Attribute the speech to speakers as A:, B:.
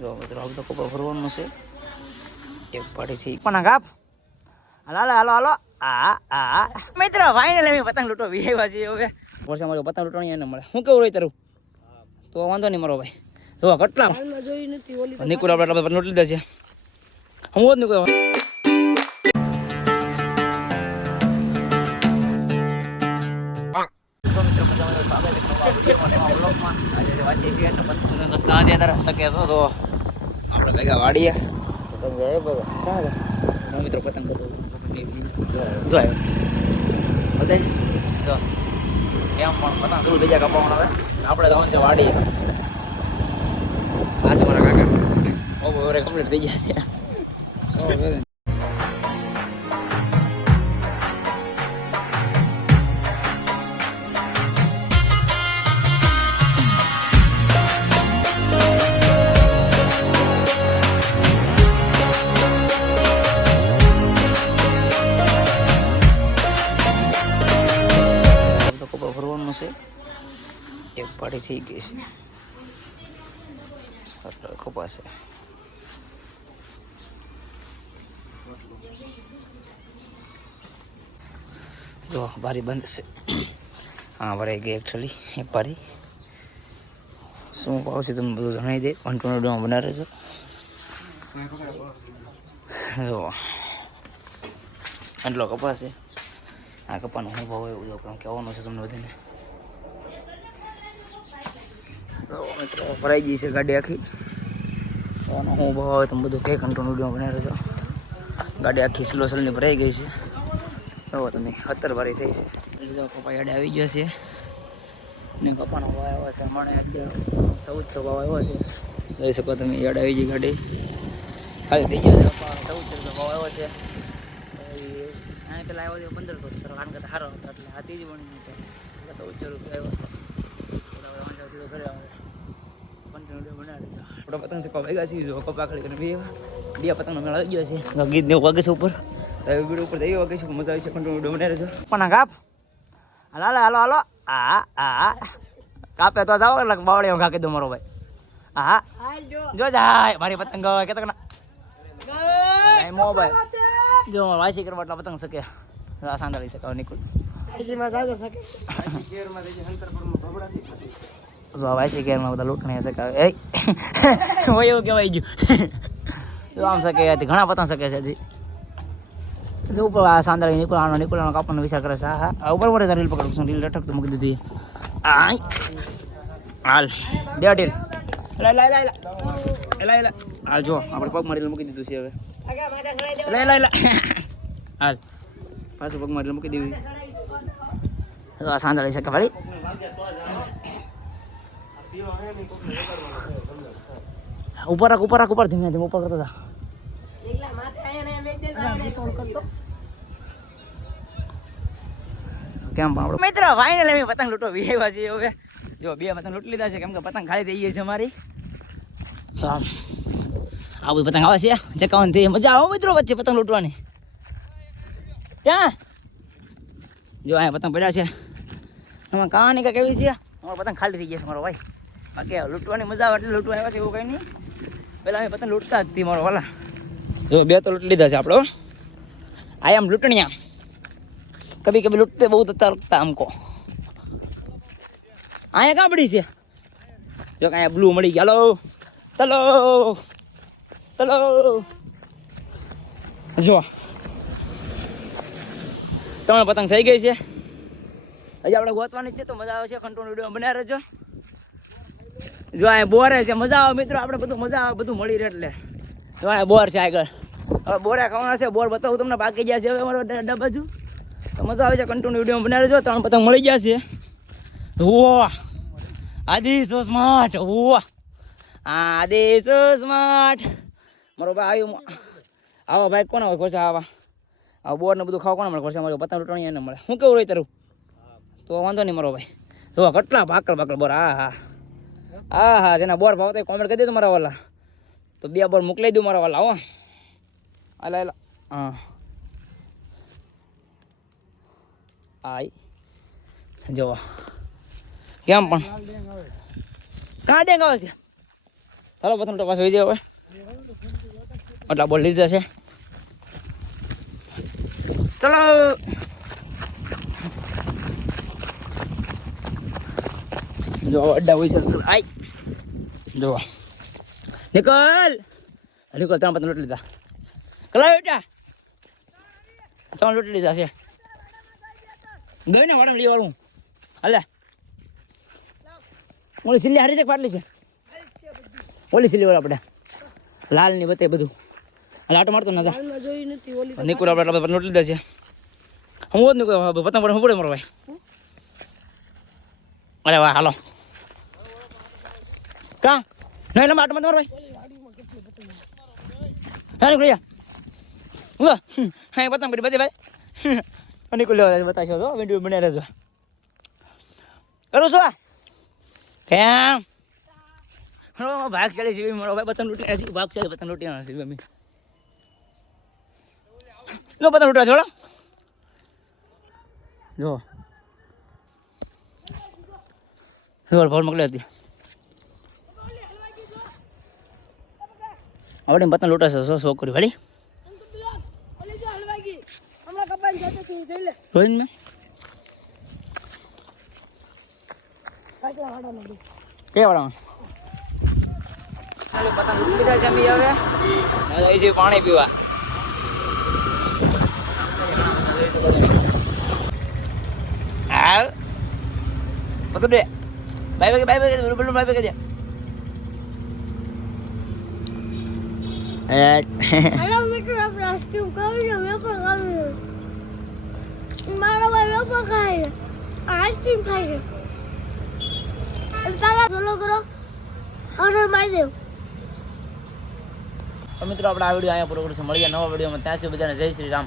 A: જો મિત્રો ભરવાનું છે. એક પાડીથી પણ કાપ હાલો હાલો હાલો હાલો. આ આ. મિત્રો ફાઇનલ અમે પતંગ લૂંટો વિહેવા છીએ હવે. વર્ષે મારો પતંગ લૂંટણી એને મળે. હું કેવું રહી તારું? તો વાંધો નહીં મારો ભાઈ. જો કેટલા નિકુલ આપણે આપણે લૂંટી લીધા છે. હું જ નિકુલ તો સ્વાગત છે આપણે ભેગા વાડીએ. પતંગ જાય? હું મિત્રો પતંગ જો બધાય? જો. એમ પણ પતંગ થઈ જાય કપાવવાનો હવે. આપણે જવાનું છે વાડીએ. આ છે મારા કાકા. કમ્પ્લીટ થઈ ગયા છે. કપા છે? એક પાડી થઈ ગઈ છે. કપા છે જો, બારી બંધ છે. હા ભરાઈ ગઈ એક ઠલી એક પાડી શું ભાવ છે તમે બધું જણાવી દે. કંટ્રોલ ડોમાં બનાવે છે. જો એટલો કપાસ છે. આ કપાનો હું ભાવ એવું બધું કામ કહેવાનું છે તમને બધાને. તો મિત્રો, ભરાઈ ગઈ છે ગાડી આખી. આનો હું ભાવ આવે તમે બધું કઈ કંટ્રોલ વીડિયો બનાવી છો. ગાડી આખી સ્લો સ્લોની ભરાઈ ગઈ છે. તો તમે અત્તર ભરી થઈ છે. પપ્પા ગાડી આવી ગયો છે. ને કપાનો ભાવ આવ્યો છે અમારે અત્યારે ચૌદસો ભાવ આવ્યો છે. જોઈ શકો તમે યાડે આવી ગઈ ગાડી. ખાલી થઈ ગયો છે કપા ચૌદસો ભાવ આવ્યો છે. અહીં પેલા આવ્યો છે પંદરસો કારણ કે સારો હતો, એટલે હાથી જ બની હતો. ચૌદસો રૂપિયા આવ્યો હતો. એટલે હવે વાંચો સીધો ઘરે આવે કન્ટિન્યુ બનાવી દેજો આપણે પતંગ શીખવા ભેગા છીએ જો કપા ખાલી કરીને બે બે પતંગનો મેળ આવી ગયો છે ગીત ને વાગે છે ઉપર હવે વીડિયો ઉપર જઈએ વાગે છે મજા આવી છે કન્ટિન્યુ વીડિયો બનાવી દેજો પણ કાપ હાલો હાલો હાલો હાલો આ આ કાપે તો જાવ એટલે બાવળી ઘા કીધું મારો ભાઈ હા જો જાય મારી પતંગ કે તક ના મોબાઈલ જો વાંચી કરવા એટલા પતંગ શકે આ સાંદળી શકે નિકુલ જો આ વાંચી ગેરમાં બધા લૂંટણી શકે એ હોય એવું કહેવાય ગયું. જો આમ શકે ઘણા પતંગ શકે છે હજી. જો ઉપર આ સાંદળી નીકળવાનો નીકળવાનો કાપવાનો વિચાર કરે છે. હા હા. આ ઉપર ઉપર રીલ પકડું છું. રીલ લટક તો મૂકી દીધી. આય. હાલ. દે ડીલ લે લે લે લે લે હાલ, જો, આપણે પગ મારી મૂકી દીધું છે હવે. લે લે લે હાલ. પાછું પગ મારી મૂકી દીધું આ સાંદળી શકે ભાઈ ઉપર રાખ ઉપર રાખ ઉપર ધીમે ધીમે ઉપર કરતો જા. કેમ બાબડો મિત્ર ફાઇનલ અમે પતંગ લૂંટો વિહેવા છે હવે. જો બે પતંગ લૂંટી લીધા છે કેમ કે પતંગ ખાલી થઈ ગઈ છે અમારી. આ બધી પતંગ આવે છે? ચકાવન થઈ મજા આવે મિત્રો વચ્ચે પતંગ લૂંટવાની. ક્યાં? જો અહીંયા પતંગ પડ્યા છે. આમાં કહાની કા કેવી છે? અમારો પતંગ ખાલી થઈ ગયા છે મારો ભાઈ. બાકી લૂંટવાની મજા આવે એટલે લૂંટવા આવ્યા છે એવું કંઈ નહીં. પેલા અમે પતંગ લૂંટતા જ હતી મારો, વાલા. જો, બે તો લૂંટ લીધા છે આપણો આઈ આમ લૂંટણિયા. કભી કભી લૂંટતે, બહુ દત્તા લૂંટતા અમકો અહીંયા કાંપડી છે? જો કાંઈ બ્લુ મળી ગયા. હલો. ચલો ચલો જો. તમારો પતંગ થઈ ગઈ છે. હજી આપણે ગોતવાની છે, તો મજા આવશે કંટ્રોલ વીડિયો બનાવી રહેજો. જો આ બોરે છે, મજા આવે મિત્રો, આપણે બધું મજા આવે, બધું મળી રહે એટલે. જો આ બોર છે આગળ. હવે બોરે ખાવાના છે, બોર બતાવું તમને, બાકી ગયા છે હવે અમારો ડબ્બા બાજુ તો મજા આવે છે કન્ટિન્યુ વીડિયો બનાવી રહેજો ત્રણ પતંગ મળી ગયા છે. વાહ આદિ સો સ્માર્ટ વાહ આદિ સો સ્માર્ટ. મારો ભાઈ આવ્યું આવા ભાઈ કોને હોય ખોરસા આવા? આ બોર ને બધું ખાવા કોને મળે ખોરસા મારું પતંગ લૂંટણી એને મળે. શું કેવું રહી તારું? તો વાંધો નહીં મારો ભાઈ. જો કેટલા ભાકર ભાકર બોર, હા હા. હા હા જેના બોર ભાવતા કોમેન્ટ કરી દેજો મારા વાલા. તો બે બોર મોકલાઈ દઉં મારા વાલા, હો. આલા હા. આઈ જોવા કેમ પણ? કાં ડેંગ આવે છે? ચાલો પતંગ તો પાછો વિજય હવે આટલા બોલ લીધા છે. ચલો. જો, અડ્ડા હોય છે. આઈ જો નિકલ! નિકલ ત્રણ પતંગ લૂંટી લીધા. કલા બેટા. ત્રણ લૂંટી લીધા છે. ગઈ ને વાળા લઈ વાળું હાલે ઓલી સિલ્લી હારી છે પાટલી છે? ઓલી સિલ્લી વાળા આપણે. લાલની બતે બધું. હાલે આટો મારતો નતા નીકળ
B: આપણે જોઈ
A: બધા નોટ લીધા છે. હું જ નિકુર પતંગ પણ હું પડે મારો ભાઈ. અરે વાહ હાલો. કા? નહીં, લંબા માટમાં મારો ભાઈ. હા નીકળી જા હા પતંગ પડી બધી ભાઈ. નીકળી બતાવશો તો વીડિયો બને રહેજો. કરું છું કેમ? ભાગ ચાલી છે, મારો ભાઈ પતંગ લૂંટી છે ભાગ ચાલે પતંગ લૂંટી છે અમે લો પતંગ લૂંટા છોડો જો. ફોર ફોર મોકલી હતી. આવડે પતંગ લૂંટા છે સો સો કરી ભાડી
B: ઓલી જો હલવાઈ ગઈ હમણાં કપાઈને જતો હતી જોઈ લે
A: જોઈને મેં
B: પાછલા વાડામાં બી.
A: કે વાળા ચાલો પતંગ લૂંટી લીધા છે અમે હવે હવે જઈએ પાણી પીવા હાલ પતંગ દે બાય બાય બાય બાય બોલો બાય બાય દે
B: હેલો મિત્રો આપણે આઈસ્ક્રીમ ખાવી છે વેફર ખાવી મારા ભાઈ વેફર ખાય આઈસ્ક્રીમ ખાય છે પહેલા ફોલો કરો ઓર્ડર મારી દેવ
A: તો મિત્રો આપણે આ વીડિયો અહીંયા પૂરો કરીશું મળીએ નવા વિડીયોમાં ત્યાં સુધી બધાને જય શ્રી રામ